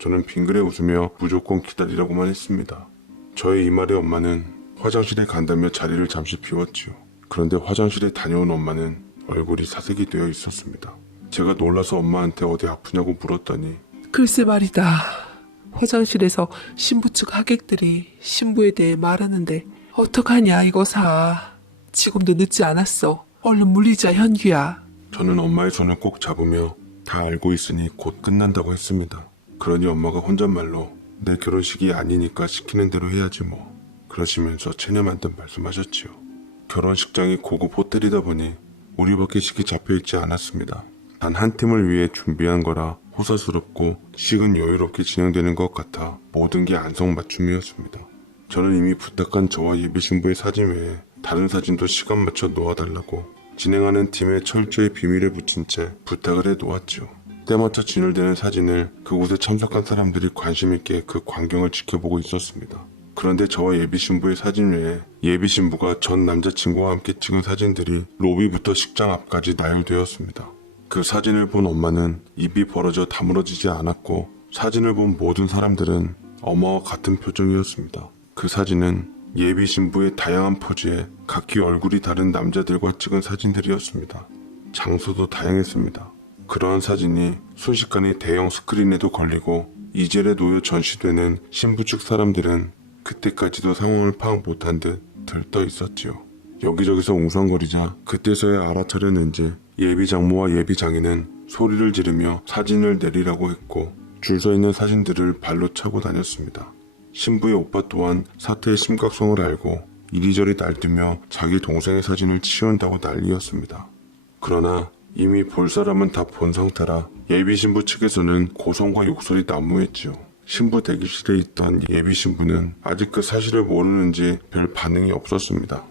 저는 빙그레 웃으며 무조건 기다리라고만 했습니다. 저의 이 말에 엄마는 화장실에 간다며 자리를 잠시 비웠지요. 그런데 화장실에 다녀온 엄마는 얼굴이 사색이 되어 있었습니다. 제가 놀라서 엄마한테 어디 아프냐고 물었더니 글쎄 말이다. 화장실에서 신부 측 하객들이 신부에 대해 말하는데 어떡하냐 이거사. 지금도 늦지 않았어. 얼른 물리자 현규야. 저는 엄마의 손을 꼭 잡으며 다 알고 있으니 곧 끝난다고 했습니다. 그러니 엄마가 혼잣말로 내 결혼식이 아니니까 시키는 대로 해야지 뭐 그러시면서 체념한 듯 말씀하셨지요. 결혼식장이 고급 호텔이다 보니 우리밖에 식이 잡혀있지 않았습니다. 단 한 팀을 위해 준비한 거라 호사스럽고 식은 여유롭게 진행되는 것 같아 모든 게 안성맞춤이었습니다. 저는 이미 부탁한 저와 예비신부의 사진 외에 다른 사진도 시간 맞춰 놓아달라고 진행하는 팀에 철저히 비밀에 붙인 채 부탁을 해 놓았죠. 때마쳐 진열되는 사진을 그곳에 참석한 사람들이 관심 있게 그 광경을 지켜보고 있었습니다. 그런데 저와 예비신부의 사진 외에 예비신부가 전 남자친구와 함께 찍은 사진들이 로비부터 식장 앞까지 나열되었습니다. 그 사진을 본 엄마는 입이 벌어져 다물어지지 않았고 사진을 본 모든 사람들은 엄마와 같은 표정이었습니다. 그 사진은 예비신부의 다양한 포즈에 각기 얼굴이 다른 남자들과 찍은 사진들이었습니다. 장소도 다양했습니다. 그러한 사진이 순식간에 대형 스크린에도 걸리고 이젤에 놓여 전시되는 신부 측 사람들은 그때까지도 상황을 파악 못한 듯 들떠 있었지요. 여기저기서 웅성거리자 그때서야 알아차렸는지 예비장모와 예비장인은 소리를 지르며 사진을 내리라고 했고 줄 서 있는 사진들을 발로 차고 다녔습니다. 신부의 오빠 또한 사태의 심각성을 알고 이리저리 날뛰며 자기 동생의 사진을 치운다고 난리였습니다. 그러나 이미 볼 사람은 다 본 상태라 예비신부 측에서는 고성과 욕설이 난무했지요. 신부 대기실에 있던 예비신부는 아직 그 사실을 모르는지 별 반응이 없었습니다.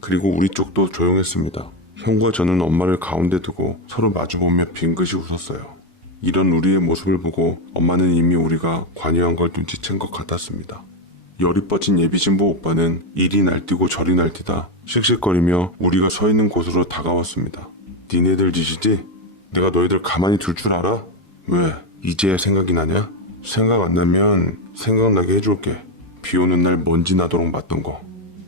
그리고 우리 쪽도 조용했습니다. 형과 저는 엄마를 가운데 두고 서로 마주보며 빙긋이 웃었어요. 이런 우리의 모습을 보고 엄마는 이미 우리가 관여한 걸 눈치챈 것 같았습니다. 열이 뻗친 예비신부 오빠는 이리 날뛰고 저리 날뛰다 씩씩거리며 우리가 서 있는 곳으로 다가왔습니다. 니네들 짓이지? 내가 너희들 가만히 둘 줄 알아? 왜? 이제야 생각이 나냐? 생각 안 나면 생각나게 해줄게. 비 오는 날 먼지 나도록 맞던 거.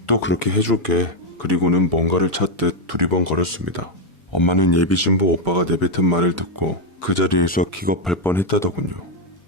또 그렇게 해줄게. 그리고는 뭔가를 찾듯 두리번거렸습니다. 엄마는 예비신부 오빠가 내뱉은 말을 듣고 그 자리에서 기겁할 뻔했다더군요.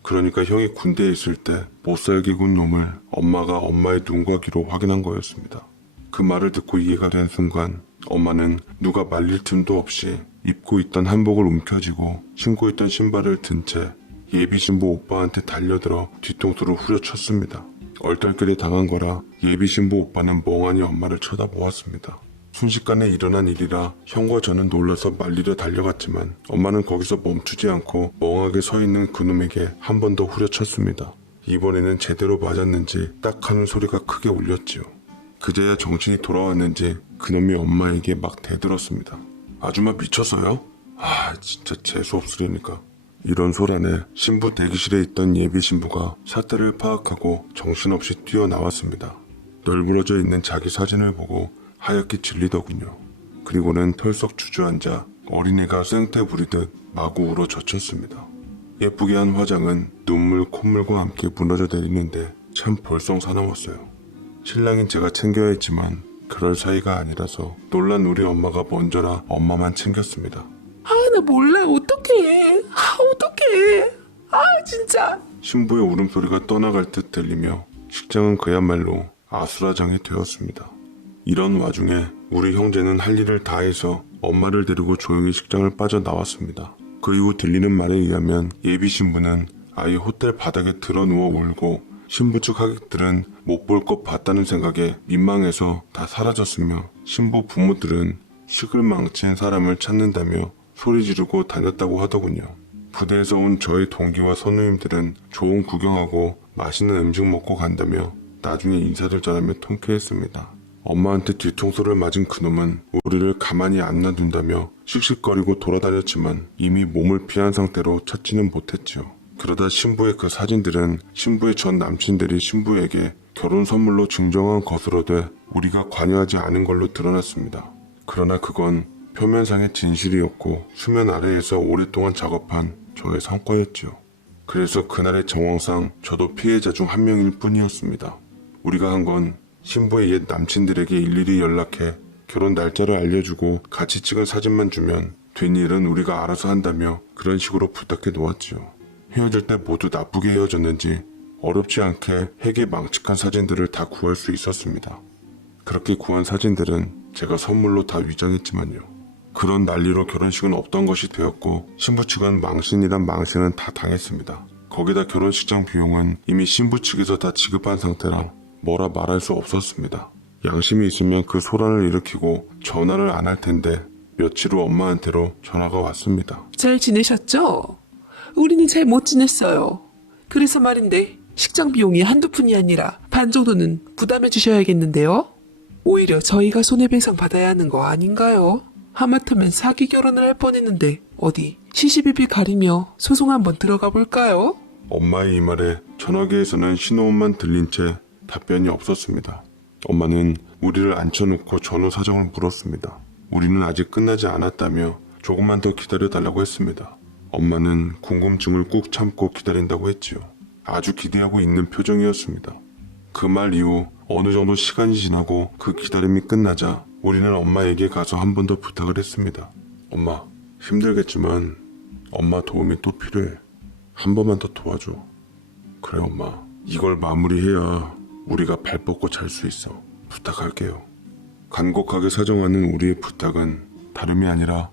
그러니까 형이 군대에 있을 때 못살게 군 놈을 엄마가 엄마의 눈과 귀로 확인한 거였습니다. 그 말을 듣고 이해가 된 순간 엄마는 누가 말릴 틈도 없이 입고 있던 한복을 움켜쥐고 신고 있던 신발을 든 채 예비신부 오빠한테 달려들어 뒤통수를 후려쳤습니다. 얼떨결에 당한 거라 예비신부 오빠는 멍하니 엄마를 쳐다보았습니다. 순식간에 일어난 일이라 형과 저는 놀라서 말리려 달려갔지만 엄마는 거기서 멈추지 않고 멍하게 서 있는 그놈에게 한 번 더 후려쳤습니다. 이번에는 제대로 맞았는지 딱 하는 소리가 크게 울렸지요. 그제야 정신이 돌아왔는지 그놈이 엄마에게 막 대들었습니다. 아줌마 미쳤어요? 진짜 재수없으려니까. 이런 소란에 신부 대기실에 있던 예비 신부가 사태를 파악하고 정신없이 뛰어나왔습니다. 널브러져 있는 자기 사진을 보고 하얗게 질리더군요. 그리고는 털썩 주저앉아 어린애가 생태 부리듯 마구 울어 젖혔습니다. 예쁘게 한 화장은 눈물 콧물과 함께 무너져 내리는데 참 볼썽사나웠어요. 신랑인 제가 챙겨야 했지만 그럴 사이가 아니라서 놀란 우리 엄마가 먼저라 엄마만 챙겼습니다. 나 몰라. 어떡해. 어떡해. 진짜. 신부의 울음소리가 떠나갈 듯 들리며 식장은 그야말로 아수라장이 되었습니다. 이런 와중에 우리 형제는 할 일을 다해서 엄마를 데리고 조용히 식장을 빠져나왔습니다. 그 이후 들리는 말에 의하면 예비 신부는 아예 호텔 바닥에 드러누워 울고 신부 측 하객들은 못 볼 것 봤다는 생각에 민망해서 다 사라졌으며 신부 부모들은 식을 망친 사람을 찾는다며 소리 지르고 다녔다고 하더군요. 부대에서 온 저의 동기와 선우님들은 좋은 구경하고 맛있는 음식 먹고 간다며 나중에 인사들 전하며 통쾌했습니다. 엄마한테 뒤통수를 맞은 그놈은 우리를 가만히 안 놔둔다며 씩씩거리고 돌아다녔지만 이미 몸을 피한 상태로 찾지는 못했지요. 그러다 신부의 그 사진들은 신부의 전 남친들이 신부에게 결혼 선물로 증정한 것으로 돼 우리가 관여하지 않은 걸로 드러났습니다. 그러나 그건 표면상의 진실이었고 수면 아래에서 오랫동안 작업한 저의 성과였지요. 그래서 그날의 정황상 저도 피해자 중 한 명일 뿐이었습니다. 우리가 한 건 신부의 옛 남친들에게 일일이 연락해 결혼 날짜를 알려주고 같이 찍은 사진만 주면 뒷일은 우리가 알아서 한다며 그런 식으로 부탁해 놓았지요. 헤어질 때 모두 나쁘게 헤어졌는지 어렵지 않게 핵에 망측한 사진들을 다 구할 수 있었습니다. 그렇게 구한 사진들은 제가 선물로 다 위장했지만요. 그런 난리로 결혼식은 없던 것이 되었고 신부 측은 망신이란 망신은 다 당했습니다. 거기다 결혼식장 비용은 이미 신부 측에서 다 지급한 상태라 뭐라 말할 수 없었습니다. 양심이 있으면 그 소란을 일으키고 전화를 안 할 텐데 며칠 후 엄마한테로 전화가 왔습니다. 잘 지내셨죠? 우리는 잘 못 지냈어요. 그래서 말인데 식장 비용이 한두 푼이 아니라 반 정도는 부담해 주셔야겠는데요? 오히려 저희가 손해배상 받아야 하는 거 아닌가요? 하마터면 사기 결혼을 할 뻔했는데 어디 시시비비 가리며 소송 한번 들어가 볼까요? 엄마의 이 말에 천하계에서는 신호음만 들린 채 답변이 없었습니다. 엄마는 우리를 앉혀놓고 전후 사정을 물었습니다. 우리는 아직 끝나지 않았다며 조금만 더 기다려달라고 했습니다. 엄마는 궁금증을 꾹 참고 기다린다고 했지요. 아주 기대하고 있는 표정이었습니다. 그 말 이후 어느 정도 시간이 지나고 그 기다림이 끝나자 우리는 엄마에게 가서 한 번 더 부탁을 했습니다. 엄마, 힘들겠지만 엄마 도움이 또 필요해. 한 번만 더 도와줘. 그래 엄마, 이걸 마무리해야 우리가 발 뻗고 잘 수 있어. 부탁할게요. 간곡하게 사정하는 우리의 부탁은 다름이 아니라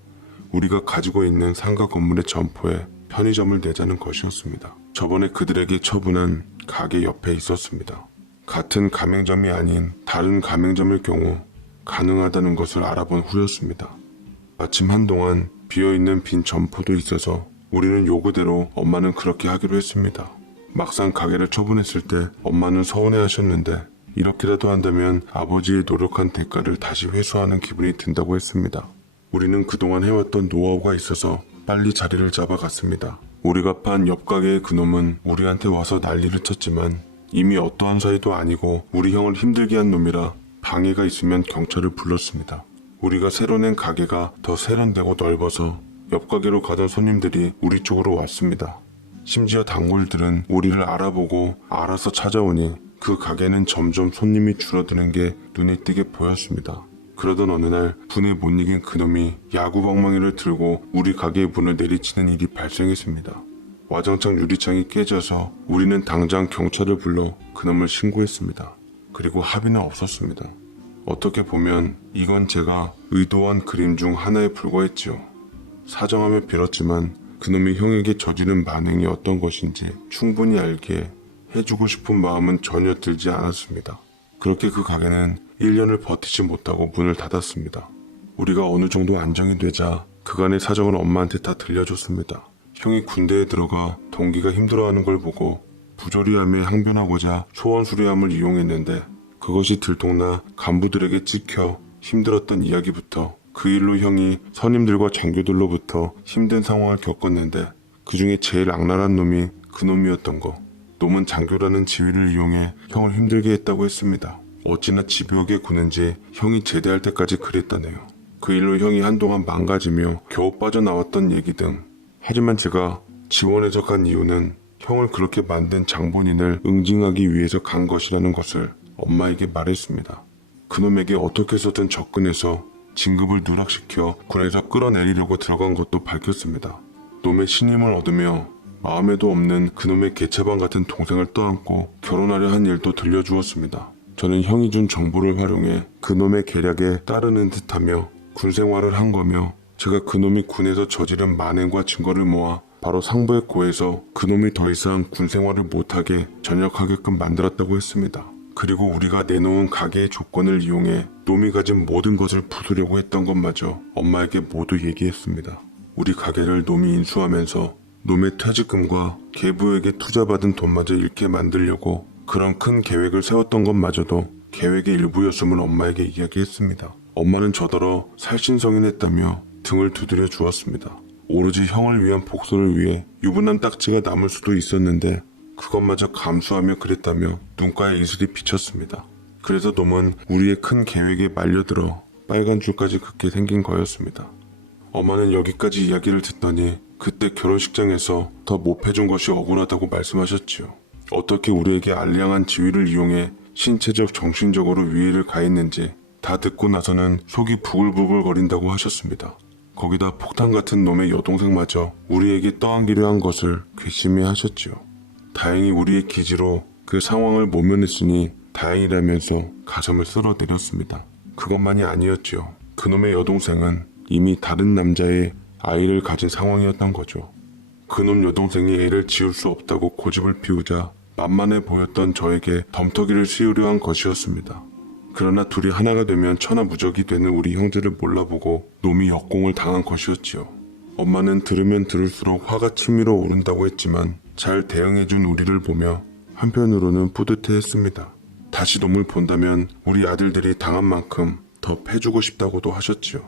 우리가 가지고 있는 상가 건물의 점포에 편의점을 내자는 것이었습니다. 저번에 그들에게 처분한 가게 옆에 있었습니다. 같은 가맹점이 아닌 다른 가맹점일 경우 가능하다는 것을 알아본 후였습니다. 마침 한동안 비어있는 빈 점포도 있어서 우리는 요구대로 엄마는 그렇게 하기로 했습니다. 막상 가게를 처분했을 때 엄마는 서운해하셨는데 이렇게라도 한다면 아버지의 노력한 대가를 다시 회수하는 기분이 든다고 했습니다. 우리는 그동안 해왔던 노하우가 있어서 빨리 자리를 잡아갔습니다. 우리가 판 옆 가게의 그놈은 우리한테 와서 난리를 쳤지만 이미 어떠한 사이도 아니고 우리 형을 힘들게 한 놈이라 방해가 있으면 경찰을 불렀습니다. 우리가 새로 낸 가게가 더 세련되고 넓어서 옆 가게로 가던 손님들이 우리 쪽으로 왔습니다. 심지어 단골들은 우리를 알아보고 알아서 찾아오니 그 가게는 점점 손님이 줄어드는 게 눈에 띄게 보였습니다. 그러던 어느 날 분에 못 이긴 그놈이 야구방망이를 들고 우리 가게의 문을 내리치는 일이 발생했습니다. 와장창 유리창이 깨져서 우리는 당장 경찰을 불러 그놈을 신고했습니다. 그리고 합의는 없었습니다. 어떻게 보면 이건 제가 의도한 그림 중 하나에 불과했지요. 사정하며 빌었지만 그놈이 형에게 저지른 만행이 어떤 것인지 충분히 알기에 해주고 싶은 마음은 전혀 들지 않았습니다. 그렇게 그 가게는 1년을 버티지 못하고 문을 닫았습니다. 우리가 어느 정도 안정이 되자 그간의 사정을 엄마한테 다 들려줬습니다. 형이 군대에 들어가 동기가 힘들어하는 걸 보고 부조리함에 항변하고자 소원 수리함을 이용했는데 그것이 들통나 간부들에게 찍혀 힘들었던 이야기부터 그 일로 형이 선임들과 장교들로부터 힘든 상황을 겪었는데 그 중에 제일 악랄한 놈이 그 놈이었던 거. 놈은 장교라는 지위를 이용해 형을 힘들게 했다고 했습니다. 어찌나 집요하게 구는지 형이 제대할 때까지 그랬다네요. 그 일로 형이 한동안 망가지며 겨우 빠져나왔던 얘기 등. 하지만 제가 지원해서 간 이유는 형을 그렇게 만든 장본인을 응징하기 위해서 간 것이라는 것을 엄마에게 말했습니다. 그놈에게 어떻게 해서든 접근해서 진급을 누락시켜 군에서 끌어내리려고 들어간 것도 밝혔습니다. 놈의 신임을 얻으며 마음에도 없는 그놈의 개차반 같은 동생을 떠안고 결혼하려 한 일도 들려주었습니다. 저는 형이 준 정보를 활용해 그놈의 계략에 따르는 듯하며 군 생활을 한 거며 제가 그놈이 군에서 저지른 만행과 증거를 모아 바로 상부에 고해서 그놈이 더 이상 군 생활을 못하게 전역하게끔 만들었다고 했습니다. 그리고 우리가 내놓은 가게의 조건을 이용해 놈이 가진 모든 것을 부수려고 했던 것마저 엄마에게 모두 얘기했습니다. 우리 가게를 놈이 인수하면서 놈의 퇴직금과 계부에게 투자받은 돈마저 잃게 만들려고 그런 큰 계획을 세웠던 것마저도 계획의 일부였음을 엄마에게 이야기했습니다. 엄마는 저더러 살신성인했다며 등을 두드려 주었습니다. 오로지 형을 위한 복수를 위해 유부남 딱지가 남을 수도 있었는데 그것마저 감수하며 그랬다며 눈가에 이슬이 비쳤습니다. 그래서 놈은 우리의 큰 계획에 말려들어 빨간 줄까지 긋게 생긴 거였습니다. 엄마는 여기까지 이야기를 듣더니 그때 결혼식장에서 더 못해준 것이 억울하다고 말씀하셨지요. 어떻게 우리에게 알량한 지위를 이용해 신체적 정신적으로 위해를 가했는지 다 듣고 나서는 속이 부글부글 거린다고 하셨습니다. 거기다 폭탄 같은 놈의 여동생마저 우리에게 떠안기려 한 것을 괘씸해 하셨지요. 다행히 우리의 기지로 그 상황을 모면했으니 다행이라면서 가슴을 쓸어내렸습니다. 그것만이 아니었지요. 그놈의 여동생은 이미 다른 남자의 아이를 가진 상황이었던 거죠. 그놈 여동생이 애를 지울 수 없다고 고집을 피우자 만만해 보였던 저에게 덤터기를 씌우려 한 것이었습니다. 그러나 둘이 하나가 되면 천하무적이 되는 우리 형제를 몰라보고 놈이 역공을 당한 것이었지요. 엄마는 들으면 들을수록 화가 치밀어 오른다고 했지만 잘 대응해준 우리를 보며 한편으로는 뿌듯해했습니다. 다시 놈을 본다면 우리 아들들이 당한 만큼 더 패주고 싶다고도 하셨지요.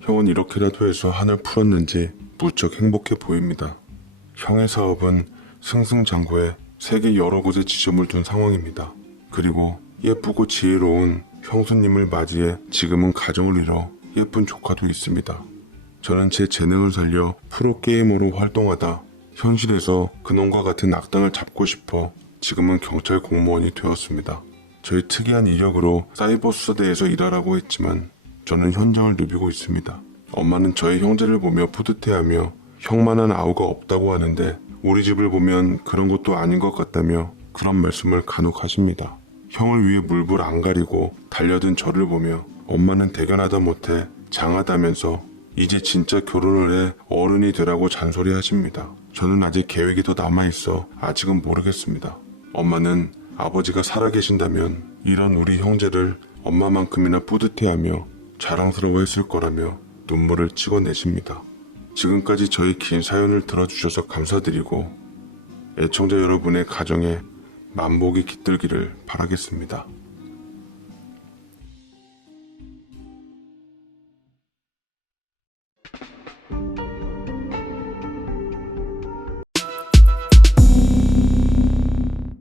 형은 이렇게라도 해서 한을 풀었는지 무척 행복해 보입니다. 형의 사업은 승승장구해 세계 여러 곳에 지점을 둔 상황입니다. 그리고 예쁘고 지혜로운 형수님을 맞이해 지금은 가정을 이뤄 예쁜 조카도 있습니다. 저는 제 재능을 살려 프로게이머로 활동하다 현실에서 그놈과 같은 악당을 잡고 싶어 지금은 경찰 공무원이 되었습니다. 저의 특이한 이력으로 사이버 수사대에서 일하라고 했지만 저는 현장을 누비고 있습니다. 엄마는 저의 형제를 보며 뿌듯해하며 형만한 아우가 없다고 하는데 우리 집을 보면 그런 것도 아닌 것 같다며 그런 말씀을 간혹 하십니다. 형을 위해 물불 안 가리고 달려든 저를 보며 엄마는 대견하다 못해 장하다면서 이제 진짜 결혼을 해 어른이 되라고 잔소리하십니다. 저는 아직 계획이 더 남아있어 아직은 모르겠습니다. 엄마는 아버지가 살아계신다면 이런 우리 형제를 엄마만큼이나 뿌듯해하며 자랑스러워했을 거라며 눈물을 찍어내십니다. 지금까지 저의 긴 사연을 들어주셔서 감사드리고 애청자 여러분의 가정에 만복이 깃들기를 바라겠습니다.